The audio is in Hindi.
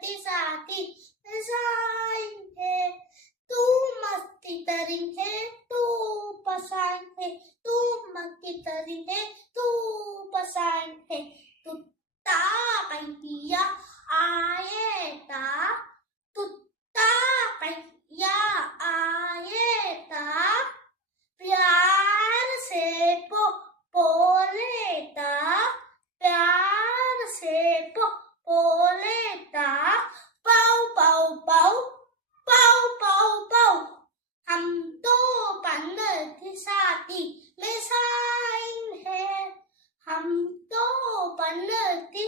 बनती साथी साइन है, तू मस्ती तरी है, तू पसाइन है, तू मस्ती तरी है, तू पसाइन है, तुत्ता कैया आएता, तुत्ता कैया आएता, प्यार से पोलेता, प्यार से पोलेता, पाउ पाउ पाउ पाउ पाउ पाउ, हम तो बनती साथी में साइन है, हम तो बनती